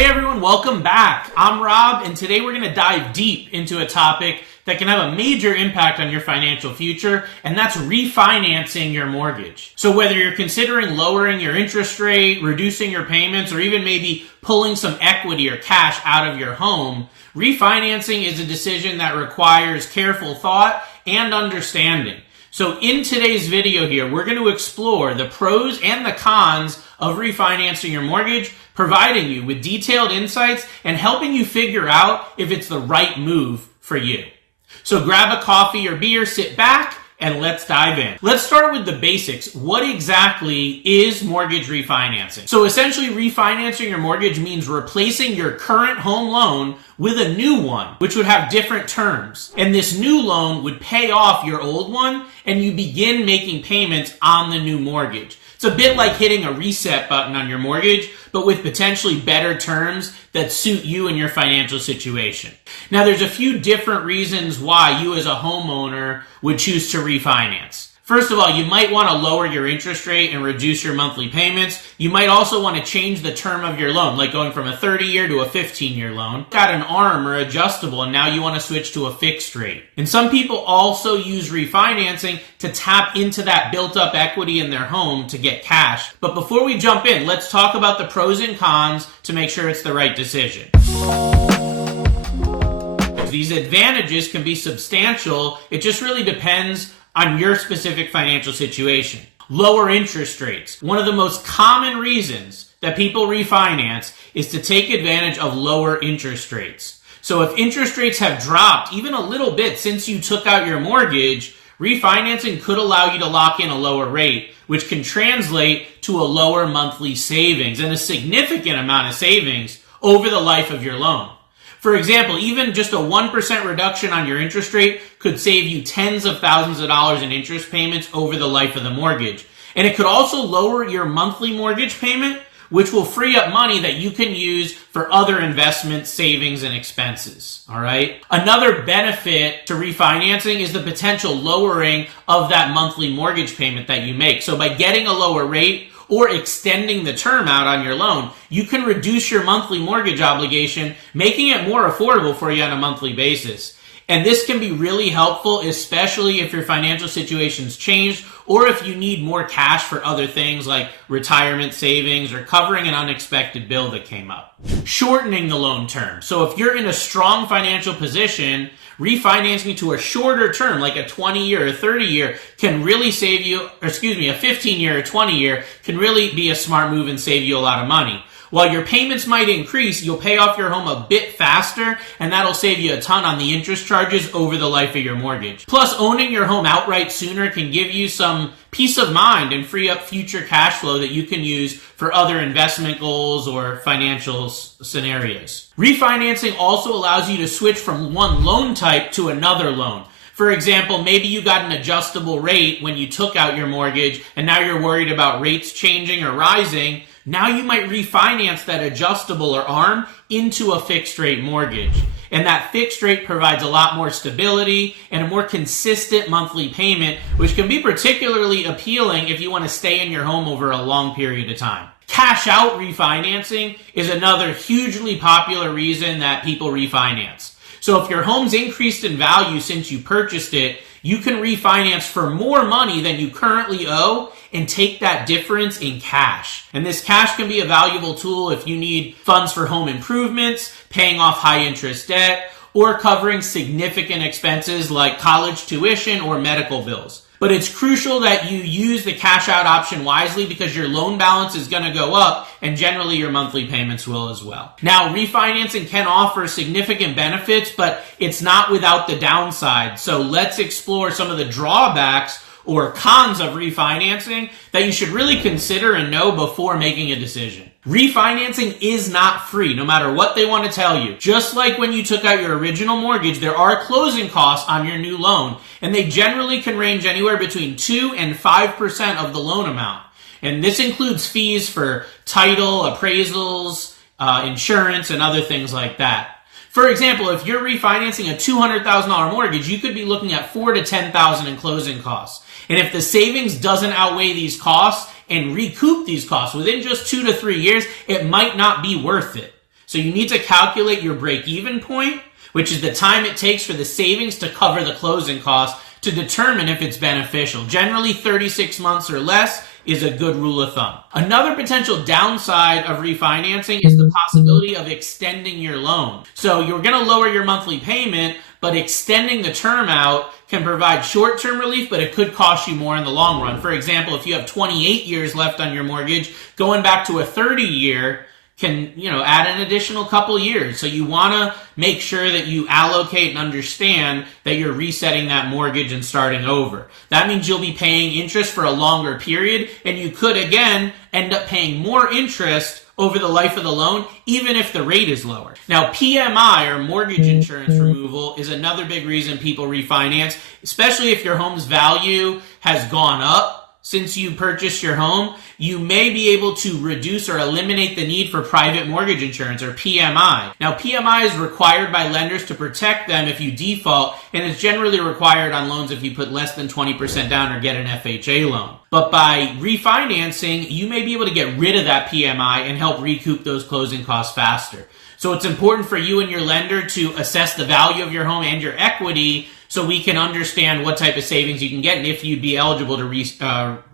Hey everyone, welcome back. I'm Rob, and today we're going to dive deep into a topic that can have a major impact on your financial future, and that's refinancing your mortgage. So whether you're considering lowering your interest rate, reducing your payments, or even maybe pulling some equity or cash out of your home, refinancing is a decision that requires careful thought and understanding. So in today's video here, we're going to explore the pros and the cons of refinancing your mortgage, providing you with detailed insights and helping you figure out if it's the right move for you. So grab a coffee or beer, sit back, and let's dive in. Let's start with the basics. What exactly is mortgage refinancing? So essentially, refinancing your mortgage means replacing your current home loan with a new one, which would have different terms. And this new loan would pay off your old one, and you begin making payments on the new mortgage. It's a bit like hitting a reset button on your mortgage, but with potentially better terms that suit you and your financial situation. Now, there's a few different reasons why you as a homeowner would choose to refinance. First of all, you might want to lower your interest rate and reduce your monthly payments. You might also want to change the term of your loan, like going from a 30-year to a 15-year loan. Got an ARM or adjustable, and now you want to switch to a fixed rate. And some people also use refinancing to tap into that built-up equity in their home to get cash. But before we jump in, let's talk about the pros and cons to make sure it's the right decision. These advantages can be substantial. It just really depends on your specific financial situation. Lower interest rates. One of the most common reasons that people refinance is to take advantage of lower interest rates. So if interest rates have dropped even a little bit since you took out your mortgage, refinancing could allow you to lock in a lower rate, which can translate to a lower monthly savings and a significant amount of savings over the life of your loan. For example, even just a 1% reduction on your interest rate could save you tens of thousands of dollars in interest payments over the life of the mortgage. And it could also lower your monthly mortgage payment, which will free up money that you can use for other investments, savings, and expenses. All right. Another benefit to refinancing is the potential lowering of that monthly mortgage payment that you make. So by getting a lower rate, or extending the term out on your loan, you can reduce your monthly mortgage obligation, making it more affordable for you on a monthly basis. And this can be really helpful, especially if your financial situation's changed or if you need more cash for other things like retirement savings or covering an unexpected bill that came up. Shortening the loan term. So if you're in a strong financial position, refinancing to a shorter term, like a 20-year or 30-year, can really save you, a 15-year or 20-year can really be a smart move and save you a lot of money. While your payments might increase, you'll pay off your home a bit faster, and that'll save you a ton on the interest charges over the life of your mortgage. Plus, owning your home outright sooner can give you some peace of mind and free up future cash flow that you can use for other investment goals or financial scenarios. Refinancing also allows you to switch from one loan type to another loan. For example, maybe you got an adjustable rate when you took out your mortgage, and now you're worried about rates changing or rising. Now you might refinance that adjustable or ARM into a fixed rate mortgage. And that fixed rate provides a lot more stability and a more consistent monthly payment, which can be particularly appealing if you want to stay in your home over a long period of time. Cash out refinancing is another hugely popular reason that people refinance. So if your home's increased in value since you purchased it, you can refinance for more money than you currently owe and take that difference in cash. And this cash can be a valuable tool if you need funds for home improvements, paying off high interest debt, or covering significant expenses like college tuition or medical bills. But it's crucial that you use the cash out option wisely because your loan balance is going to go up and generally your monthly payments will as well. Now, refinancing can offer significant benefits, but it's not without the downside. So let's explore some of the drawbacks or cons of refinancing that you should really consider and know before making a decision. Refinancing is not free, no matter what they want to tell you. Just like when you took out your original mortgage, there are closing costs on your new loan, and they generally can range anywhere between 2 and 5% of the loan amount. And this includes fees for title, appraisals, insurance, and other things like that. For example, if you're refinancing a $200,000 mortgage, you could be looking at $4,000 to $10,000 in closing costs. And if the savings doesn't outweigh these costs and recoup these costs within just 2 to 3 years, it might not be worth it. So you need to calculate your break-even point, which is the time it takes for the savings to cover the closing costs, to determine if it's beneficial. Generally, 36 months or less is a good rule of thumb. Another potential downside of refinancing is the possibility of extending your loan. So you're going to lower your monthly payment, but extending the term out can provide short-term relief, but it could cost you more in the long run. For example, if you have 28 years left on your mortgage, going back to a 30-year can, add an additional couple years. So you want to make sure that you allocate and understand that you're resetting that mortgage and starting over. That means you'll be paying interest for a longer period, and you could, again, end up paying more interest over the life of the loan, even if the rate is lower. Now, PMI, or mortgage insurance removal, is another big reason people refinance, especially if your home's value has gone up since you purchased your home. You may be able to reduce or eliminate the need for private mortgage insurance, or PMI. Now, PMI is required by lenders to protect them if you default, and it's generally required on loans if you put less than 20% down or get an FHA loan. But by refinancing, you may be able to get rid of that PMI and help recoup those closing costs faster. So it's important for you and your lender to assess the value of your home and your equity, so we can understand what type of savings you can get and if you'd be eligible to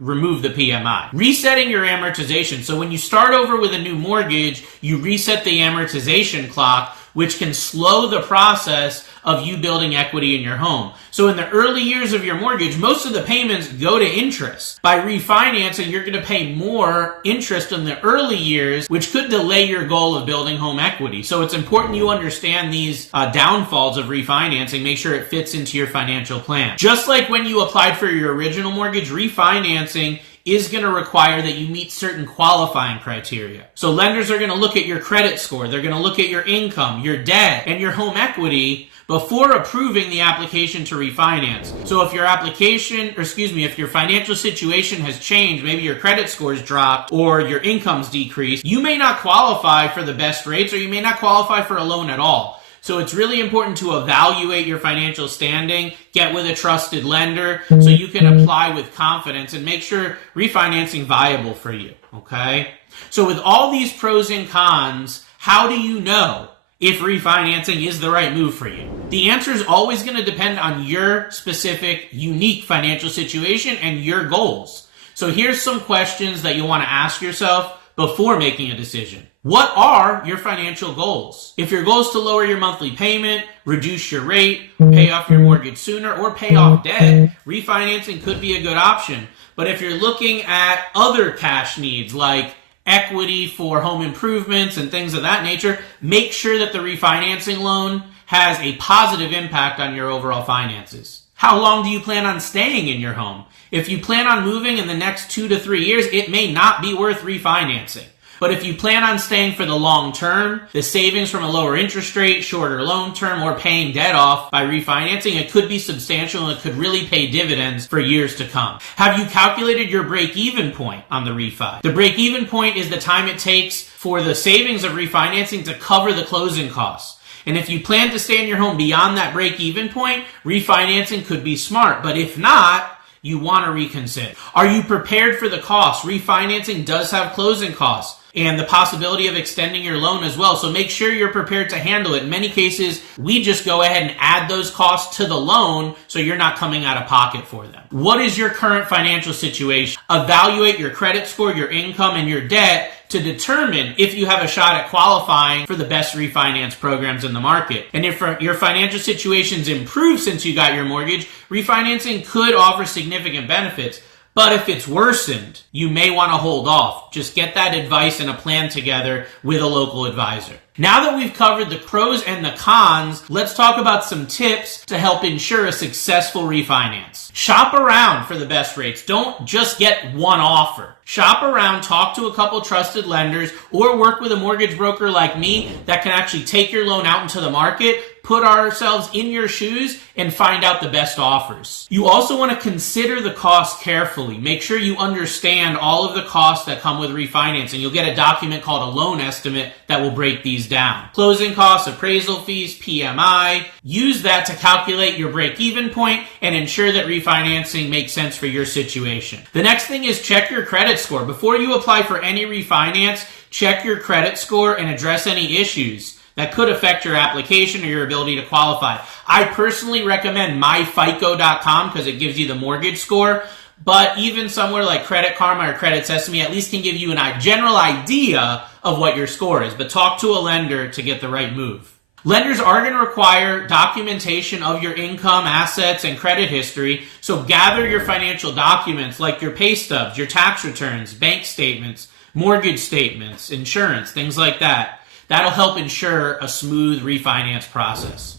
remove the PMI. Resetting your amortization. So when you start over with a new mortgage, you reset the amortization clock, which can slow the process of you building equity in your home. So in the early years of your mortgage, most of the payments go to interest. By refinancing, you're going to pay more interest in the early years, which could delay your goal of building home equity. So it's important you understand these downfalls of refinancing. Make sure it fits into your financial plan. Just like when you applied for your original mortgage, refinancing is going to require that you meet certain qualifying criteria. So lenders are going to look at your credit score, they're going to look at your income, your debt, and your home equity before approving the application to refinance. So if if your financial situation has changed, maybe your credit scores dropped or your income's decreased, you may not qualify for the best rates, or you may not qualify for a loan at all. So it's really important to evaluate your financial standing, get with a trusted lender so you can apply with confidence and make sure refinancing viable for you, okay? So with all these pros and cons, how do you know if refinancing is the right move for you? The answer is always going to depend on your specific, unique financial situation and your goals. So here's some questions that you'll want to ask yourself before making a decision. What are your financial goals? If your goal is to lower your monthly payment, reduce your rate, pay off your mortgage sooner, or pay off debt, refinancing could be a good option. But if you're looking at other cash needs like equity for home improvements and things of that nature, make sure that the refinancing loan has a positive impact on your overall finances. How long do you plan on staying in your home? If you plan on moving in the next 2 to 3 years, it may not be worth refinancing. But if you plan on staying for the long term, the savings from a lower interest rate, shorter loan term, or paying debt off by refinancing, it could be substantial and it could really pay dividends for years to come. Have you calculated your break-even point on the refi? The break-even point is the time it takes for the savings of refinancing to cover the closing costs. And if you plan to stay in your home beyond that break-even point, refinancing could be smart. But if not, you want to reconsider. Are you prepared for the cost? Refinancing does have closing costs and the possibility of extending your loan as well. So make sure you're prepared to handle it. In many cases, we just go ahead and add those costs to the loan so you're not coming out of pocket for them. What is your current financial situation? Evaluate your credit score, your income, and your debt to determine if you have a shot at qualifying for the best refinance programs in the market. And if your financial situation's improved since you got your mortgage, refinancing could offer significant benefits. But if it's worsened, you may want to hold off. Just get that advice and a plan together with a local advisor. Now that we've covered the pros and the cons, let's talk about some tips to help ensure a successful refinance. Shop around for the best rates. Don't just get one offer. Shop around, talk to a couple trusted lenders, or work with a mortgage broker like me that can actually take your loan out into the market, put ourselves in your shoes, and find out the best offers. You also want to consider the costs carefully. Make sure you understand all of the costs that come with refinancing. You'll get a document called a loan estimate that will break these down. Closing costs, appraisal fees, PMI. Use that to calculate your break-even point and ensure that refinancing makes sense for your situation. The next thing is check your credit score. Before you apply for any refinance, check your credit score and address any issues that could affect your application or your ability to qualify. I personally recommend myfico.com because it gives you the mortgage score, but even somewhere like Credit Karma or Credit Sesame at least can give you a general idea of what your score is, but talk to a lender to get the right move. Lenders are going to require documentation of your income, assets, and credit history, so gather your financial documents like your pay stubs, your tax returns, bank statements, mortgage statements, insurance, things like that. That'll help ensure a smooth refinance process.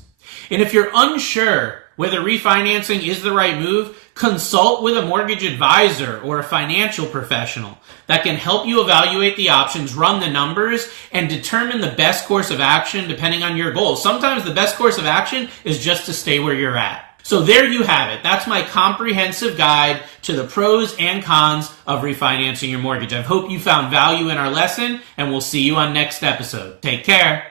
And if you're unsure whether refinancing is the right move, consult with a mortgage advisor or a financial professional that can help you evaluate the options, run the numbers, and determine the best course of action depending on your goals. Sometimes the best course of action is just to stay where you're at. So there you have it. That's my comprehensive guide to the pros and cons of refinancing your mortgage. I hope you found value in our lesson, and we'll see you on next episode. Take care.